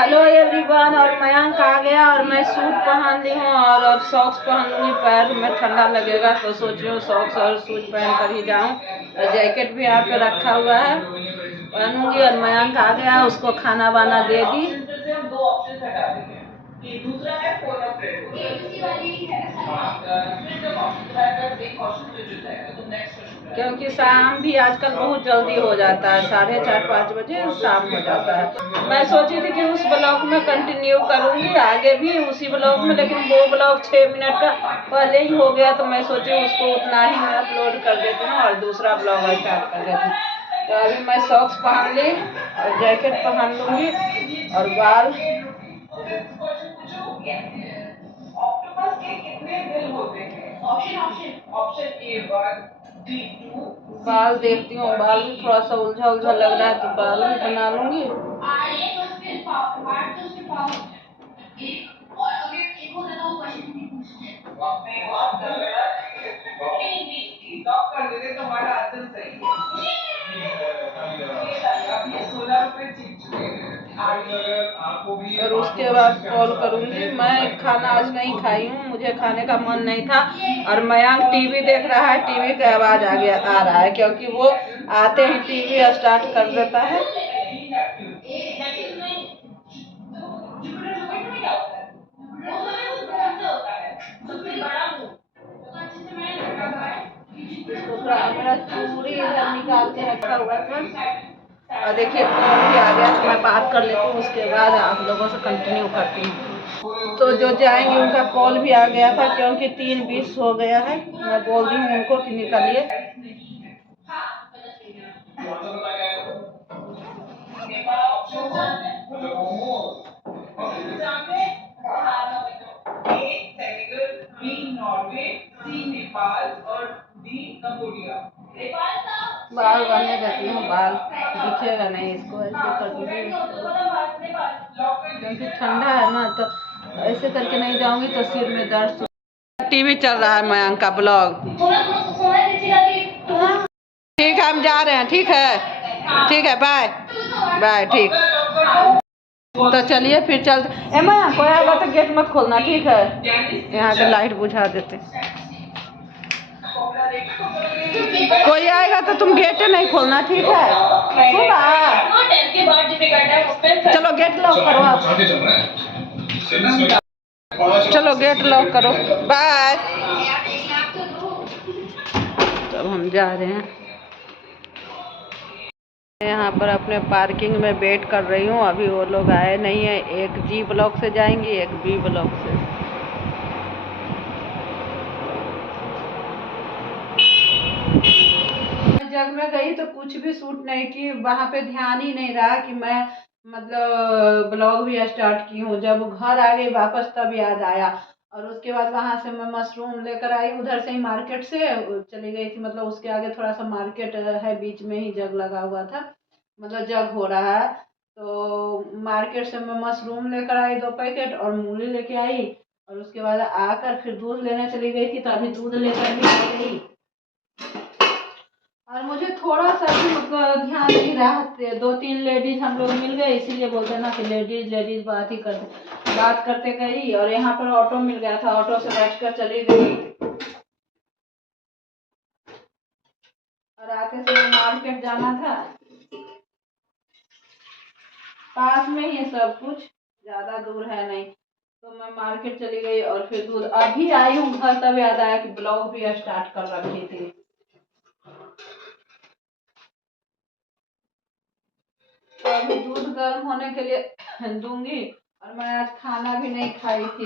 Hello everyone. और मयंक आ गया और मैं सूट पहन ली हूँ और अब सॉक्स पहन लूँगी। पैर में ठंडा लगेगा तो सोच रही हूँ सॉक्स और सूट पहन कर ही जाऊँ। और जैकेट भी यहाँ पे रखा हुआ है, पहनूंगी। और मयंक आ गया, उसको खाना वाना दे दी। दूसरा है फोन ऑफ फ्रेंड, उसी वाली है क्योंकि शाम भी आजकल बहुत जल्दी हो जाता है, 4:30-5 बजे शाम हो जाता है। मैं सोची थी कि उस ब्लॉग में कंटिन्यू करूंगी आगे भी उसी ब्लॉग में, लेकिन वो ब्लॉग 6 मिनट का पहले ही हो गया तो मैं सोची उसको उतना ही मैं अपलोड कर देती हूँ और दूसरा ब्लॉग स्टार्ट कर देती हूँ। तो अभी मैं सॉक्स पहन ली और जैकेट पहन लूंगी और बाल। ऑक्टोपस के कितने दिल होते हैं? Option A 1, D 2। बाल देखती हूँ, बाल भी थोड़ा सा उलझा उलझा लग रहा है तो बाल भी बना लूंगी। कर देते तुम्हारा आंसर सही है। 16 रुपए जीत चुके हैं। और उसके बाद कॉल करूंगी। मैं खाना आज नहीं खाई हूँ, मुझे खाने का मन नहीं था। और मयंक टीवी देख रहा है, टीवी का आवाज आ रहा है क्योंकि वो आते ही टीवी स्टार्ट कर देता है। इसको मेरा चूड़ी इधर निकाल के रखा हुआ था और देखिए फोन भी आ गया तो मैं बात कर लेती हूँ, उसके बाद आप लोगों से कंटिन्यू करती हूँ। तो जो जाएंगे उनका कॉल भी आ गया था क्योंकि 3:20 हो गया है। मैं बोल दी हूँ उनको कि निकलिए। बाल बनने देती हूँ, बाल दिखेगा नहीं, इसको ऐसे कर दूंगी क्योंकि ठंडा है ना, तो ऐसे करके नहीं जाऊंगी तो सिर में दर्द। टीवी चल रहा है मयंक का ब्लॉग। ठीक है, हम जा रहे हैं। ठीक है, बाय बाय। ठीक, तो चलिए फिर चलते। ए मयंक कोई आएगा तो गेट मत खोलना, ठीक है? यहाँ पे लाइट बुझा देते। कोई आएगा तो तुम गेट नहीं खोलना, ठीक है? चलो गेट लॉक करो आप। चलो गेट लॉक करो, बाय। तब हम जा रहे हैं। यहाँ पर अपने पार्किंग में वेट कर रही हूँ, अभी वो लोग आए नहीं है। एक जी ब्लॉक से जाएंगी, एक बी ब्लॉक से। जब मैं गई तो कुछ भी शूट नहीं की, वहां पे ध्यान ही नहीं रहा कि मैं मतलब ब्लॉग भी स्टार्ट की हूँ। जब घर आ गई वापस तब याद आया। और उसके बाद वहां से मैं मशरूम लेकर आई, उधर से ही मार्केट से चली गई थी। मतलब उसके आगे थोड़ा सा मार्केट है, बीच में ही जग लगा हुआ था, मतलब जग हो रहा है। तो मार्केट से मैं मशरूम लेकर आई 2 पैकेट और मूली लेके आई। और उसके बाद आकर फिर दूध लेने चली गई थी, तो अभी दूध लेकर भी आ गई। और मुझे थोड़ा सा भी मतलब ध्यान नहीं रहा। 2-3 लेडीज हम लोग मिल गए, इसीलिए बोलते हैं ना कि लेडीज बात ही करते, बात करते गई। और यहाँ पर ऑटो मिल गया था, ऑटो से बैठकर चली गई। और आते समय मार्केट जाना था, पास में ही सब कुछ, ज्यादा दूर है नहीं। तो मैं मार्केट चली गई और फिर दूध अभी आई हूँ घर, तब याद आया कि ब्लॉग भी स्टार्ट कर रखी थी। तो अभी दूध गर्म होने के लिए दूंगी। और मैं आज खाना भी नहीं खाई थी।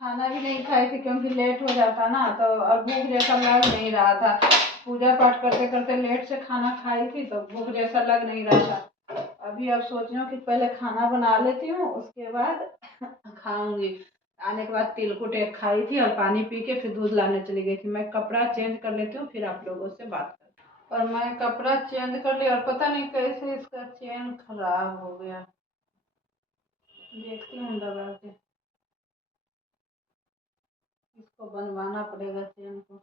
खाना भी नहीं खाई थी क्योंकि लेट हो जाता ना, तो और भूख जैसा लग नहीं रहा था। पूजा पाठ करते करते लेट से खाना खाई थी तो भूख जैसा लग नहीं रहा था। अभी अब सोच रही हूँ कि पहले खाना बना लेती हूँ, उसके बाद खाऊंगी। आने के बाद तिलकुट एक खाई थी और पानी पी के फिर दूध लाने चली गई थी। मैं कपड़ा चेंज कर लेती हूँ, फिर आप लोगों से बात करती हूँ। और मैं कपड़ा चेंज कर लिया और पता नहीं कैसे इसका चेन खराब हो गया। देखती हूँ दबा के, इसको बनवाना पड़ेगा चेन को।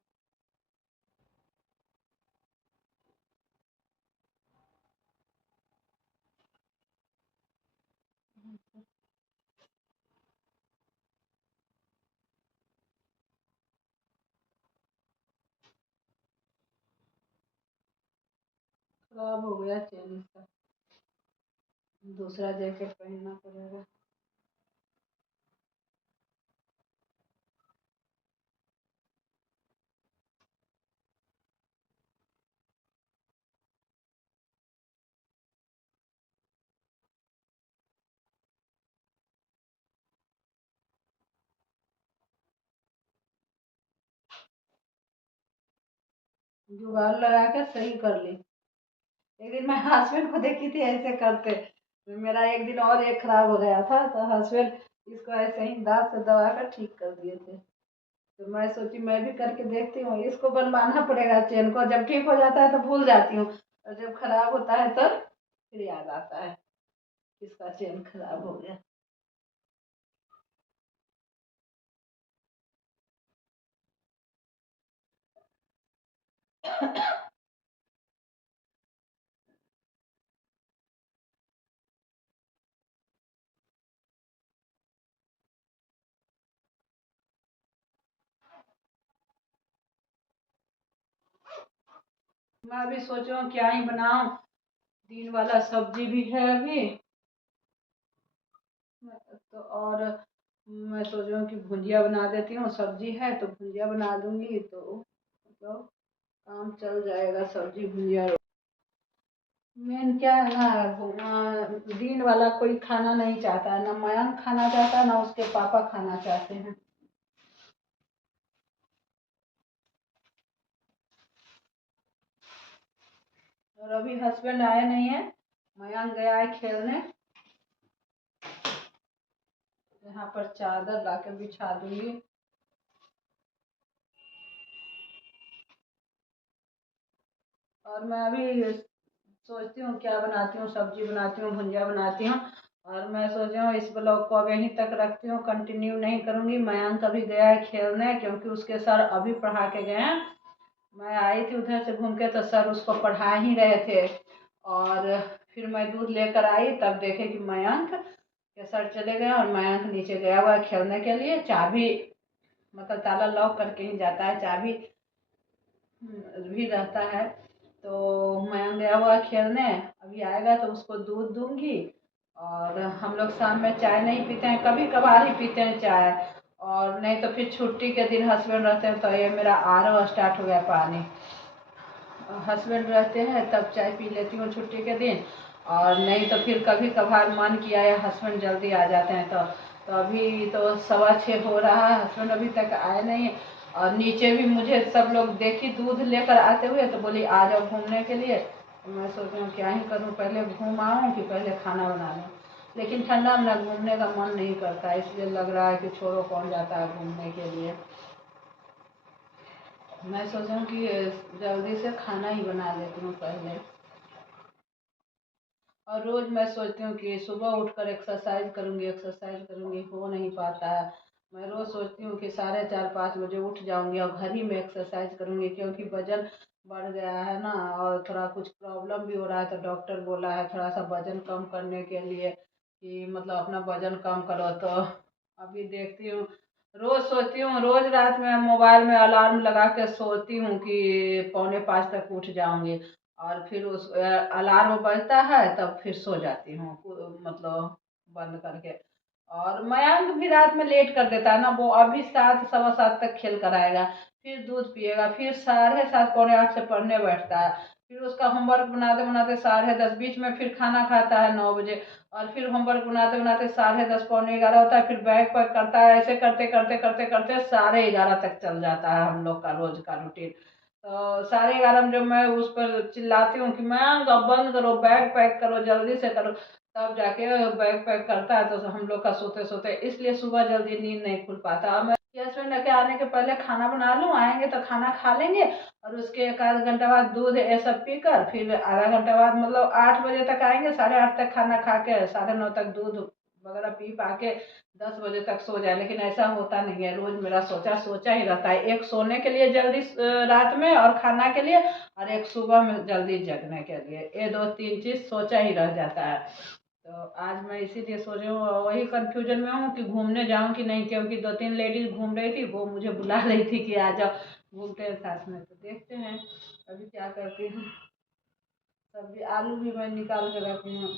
खराब हो गया चेन इसका, दूसरा जैकेट पहनना पड़ेगा। जुगाड़ लगा के सही कर ली। एक दिन मैं हस्बैंड को देखी थी ऐसे करते, मेरा एक दिन और एक खराब हो गया था तो हस्बैंड इसको ऐसे ही दांत से दबा कर ठीक कर दिए थे। तो मैं सोची मैं भी करके देखती हूँ, इसको बनवाना पड़ेगा चेन को। जब ठीक हो जाता है तो भूल जाती हूँ, और जब खराब होता है तो फिर याद आता है इसका चेन खराब हो गया। मैं अभी सोच रहा हूँ क्या ही बनाऊं, दिन वाला सब्जी भी है अभी तो, और मैं सोच रहा हूँ कि भुजिया बना देती हूँ, सब्जी है तो भुजिया बना दूंगी तो मतलब काम चल जाएगा, सब्जी भुजिया। मेन क्या है ना, दिन वाला कोई खाना नहीं चाहता है, ना मयंक खाना चाहता है ना उसके पापा खाना चाहते हैं। और अभी हस्बैंड आए नहीं है, मयंक गया है खेलने। यहाँ पर चादर लाके बिछा दूंगी। और मैं अभी सोचती हूँ क्या बनाती हूँ, सब्जी बनाती हूँ भुजिया बनाती हूँ। और मैं सोच रही हूँ इस ब्लॉग को अब यहीं तक रखती हूँ, कंटिन्यू नहीं करूँगी। मयंक अभी गया है खेलने क्योंकि उसके सर अभी पढ़ा के गए हैं। मैं आई थी उधर से घूम के तो सर उसको पढ़ा ही रहे थे, और फिर मैं दूध लेकर आई तब देखे कि मयंक के सर चले गए और मयंक नीचे गया हुआ है खेलने के लिए। चाबी मतलब ताला लॉक करके ही जाता है, चाबी भी रहता है। तो मैं गया हुआ खेलने, अभी आएगा तो उसको दूध दूंगी। और हम लोग शाम में चाय नहीं पीते हैं, कभी कभार ही पीते हैं चाय। और नहीं तो फिर छुट्टी के दिन हस्बैंड रहते हैं तो ये मेरा आरओ स्टार्ट हो गया पानी। हस्बैंड रहते हैं तब चाय पी लेती हूँ छुट्टी के दिन। और नहीं तो फिर कभी कभार मन किया या हस्बैंड जल्दी आ जाते हैं तो अभी तो 6:15 हो रहा है, हस्बैंड अभी तक आए नहीं। और नीचे भी मुझे सब लोग देखी दूध लेकर आते हुए तो बोली आ जाओ घूमने के लिए। तो मैं सोच रही हूँ क्या ही करूँ, पहले घूम आऊँ कि पहले खाना बना लूँ। लेकिन ठंडा में ना घूमने का मन नहीं करता, इसलिए लग रहा है कि छोड़ो कौन जाता है घूमने के लिए। मैं सोच रही हूँ कि जल्दी से खाना ही बना लेती हूँ पहले। और रोज मैं सोचती हूँ कि सुबह उठकर एक्सरसाइज करूँगी, एक्सरसाइज करूँगी, हो नहीं पाता है। मैं रोज सोचती हूँ कि 4:30-5 बजे उठ जाऊँगी और घर ही में एक्सरसाइज करूँगी, क्योंकि वजन बढ़ गया है ना और थोड़ा कुछ प्रॉब्लम भी हो रहा है। तो डॉक्टर बोला है थोड़ा सा वजन कम करने के लिए कि मतलब अपना वजन कम करो। तो अभी देखती हूँ, रोज सोचती हूँ, रोज रात में मोबाइल में अलार्म लगा के सोती हूँ कि 4:45 तक उठ जाऊंगी। और फिर उस अलार्म बजता है तब फिर सो जाती हूँ मतलब बंद करके। और मयंक भी रात में लेट कर देता है ना, वो अभी 7, 7:15 तक खेल कर आएगा, फिर दूध पिएगा, फिर 7:30 पौने 8 से पढ़ने बैठता है। फिर उसका होमवर्क बनाते बनाते 10:30, बीच में फिर खाना खाता है 9 बजे। और फिर होमवर्क बनाते बनाते 10:30 पौने 11 होता है, फिर बैग पैक करता है, ऐसे करते करते करते करते 11:30 तक चल जाता है हम लोग का रोज का रूटीन। तो 11:30 में जब मैं उस पर चिल्लाती हूँ कि मयंक अब बंद करो, बैग पैक करो, जल्दी से करो, तब जाके बैग पैक करता है। तो हम लोग का सोते सोते इसलिए सुबह जल्दी नींद नहीं खुल पाता। अब मैं हस्बैंड के आने के पहले खाना बना लूँ, आएंगे तो खाना खा लेंगे। और उसके एक आध घंटे बाद दूध ये सब पीकर फिर आधा घंटे बाद मतलब 8 बजे तक आएंगे, 8:30 तक खाना खा के 9:30 तक दूध वगैरह पी पा के 10 बजे तक सो जाए, लेकिन ऐसा होता नहीं है। रोज मेरा सोचा सोचा ही रहता है, एक सोने के लिए जल्दी रात में और खाना के लिए, और एक सुबह में जल्दी जगने के लिए, ये दो तीन चीज सोचा ही रह जाता है। तो आज मैं इसीलिए सोच रही हूँ, वही कंफ्यूजन में हूँ कि घूमने जाऊँ कि नहीं, क्योंकि 2-3 लेडीज घूम रही थी, वो मुझे बुला रही थी कि आ जाओ घूमते हैं साथ में। तो देखते हैं अभी क्या करती हूँ। सब्जी आलू भी मैं निकाल के रखी हूँ।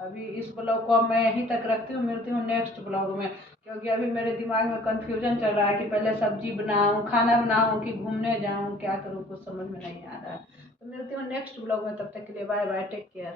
अभी इस ब्लॉग को अब मैं यहीं तक रखती हूँ, मिलती हूँ नेक्स्ट ब्लॉग में, क्योंकि अभी मेरे दिमाग में कंफ्यूजन चल रहा है कि पहले सब्जी बनाऊँ, खाना बनाऊँ कि घूमने जाऊँ, क्या करूँ, कुछ समझ में नहीं आ रहा है। तो मिलती हूँ नेक्स्ट ब्लॉग में, तब तक के लिए बाय बाय, टेक केयर।